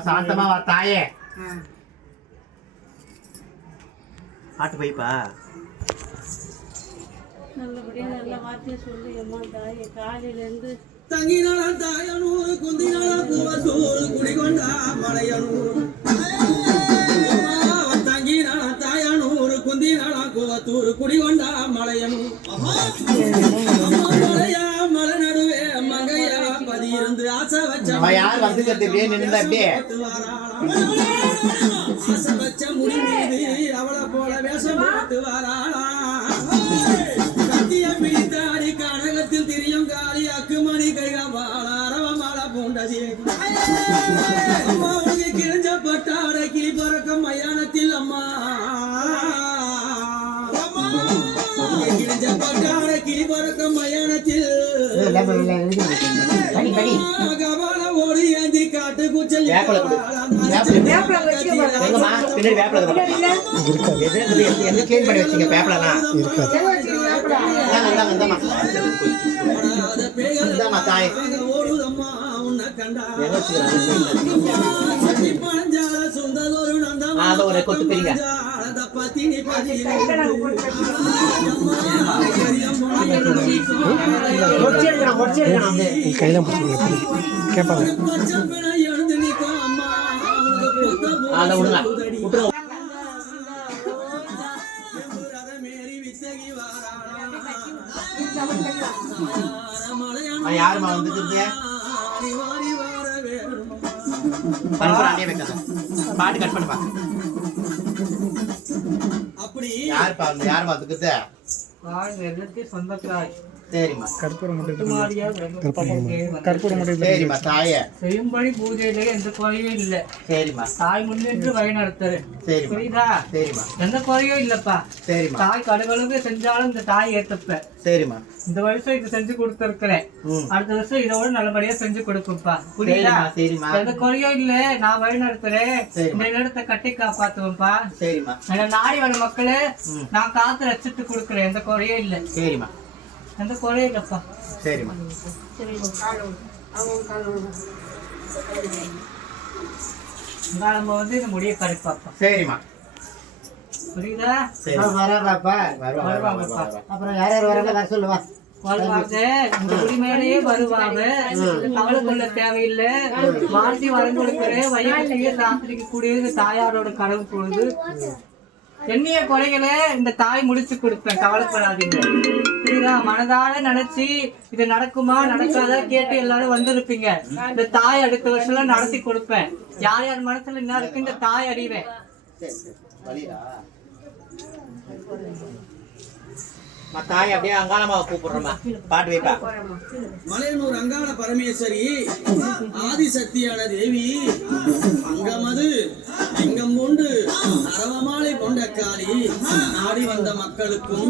சாந்தமா தாயே ஆட்டு போய்ப்பா நல்லபடியா நல்ல வார்த்தையை சொல்லி அம்மா தாயே காலையில இருந்து தங்கினால தாயனூர் குந்தினால பூவத்தூர் குடிகொண்டா மலையனூர் தங்கினால தாயனூர் குந்தினால கூவத்தூர் குடிகொண்டா மலையனூர் மலையா மலை நடுவே மங்கையா பதியிருந்து ஆசை வச்ச யார் வந்துக்கிறதுக்கு நின்று அப்படியே ஆசை வச்ச முடி மீது அவளை போல வேஷம் போட்டு வராளா பிடித்தாடி கனகத்தில் திரியும் காளி அக்குமணி கைகாபாளரவமால பூண்டதி அம்மா உனக்கு கிழிஞ்ச பட்டாட கிளி பறக்கும் மயானத்தில் அம்மா கிழிஞ்ச பட்டாட கிளி பறக்கும் மயானத்தில் கபால ஓடி ஏந்தி காட்டு குச்சல் கையில கேட்பாங்க யாருமா வந்துருக்கு பாட்டு கட் பண்ணுப்பா அப்படி யாருப்பா யாருமா வந்துருக்கு சொந்தக்காய் சரிம்மா கற்பூரம் மட்டும் சரிம்மா தாயே செய்யும்படி பூஜையிலே எந்த குறையும் இல்ல சரிம்மா தாய் முன்னின்று வழி நடத்துறேன் சரிம்மா புரியுதா சரிம்மா எந்த குறையும் இல்லப்பா சரிம்மா தாய் கடவுளுக்கு செஞ்சாலும் இந்த தாய் ஏத்துப்ப சரிம்மா இந்த வருஷம் இது செஞ்சு கொடுத்துருக்கிறேன் அடுத்த வருஷம் இதோட நல்லபடியா செஞ்சு கொடுப்பா புரியுதா சரிம்மா எந்த குறையும் இல்ல நான் வழி நடத்துறேன் இந்த இடத்தை கட்டி காப்பாத்துவேன்ப்பா சரிம்மா நாடி வர மக்களே நான் காத்து ரசித்து கொடுக்குறேன் எந்த குறையும் இல்ல சரிம்மா எந்த குறையும் இல்லப்பா சரிம்மா நம்ம வந்து இந்த முடிய கரைப்பாப்பா சரிம்மா புரியுதா வருவாங்கப்பா அப்புறம் யார் யார் வராங்க வர சொல்லுவா வருவாங்க இந்த உரிமையிலேயே வருவாங்க கவலை கொள்ள தேவையில்லை மாற்றி வரம் கொடுக்கிறேன் வயதிலேயே ராத்திரிக்கு கூடிய தாயாரோட கடவு பொழுது எண்ணிய குறைகளை இந்த தாய் முடிச்சு கொடுப்பேன் கவலைப்படாதீங்க புரியுதா மனதால நினைச்சு இது நடக்குமா நடக்காதா கேட்டு எல்லாரும் வந்திருப்பீங்க இந்த தாய் அடுத்த வருஷம் நடத்தி கொடுப்பேன் யார் யார் மனசுல என்ன இருக்கு இந்த தாய் அறிவேன் தாய் அப்படியே அங்காளமாவை கூப்பிடுறோமா பாட்டு வைப்பா மலையனூர் அங்காள பரமேஸ்வரி ஆதிசக்தியான தேவி அங்கமது எங்கம் கொண்டு அரவமாலை கொண்ட காளி நாடி வந்த மக்களுக்கும்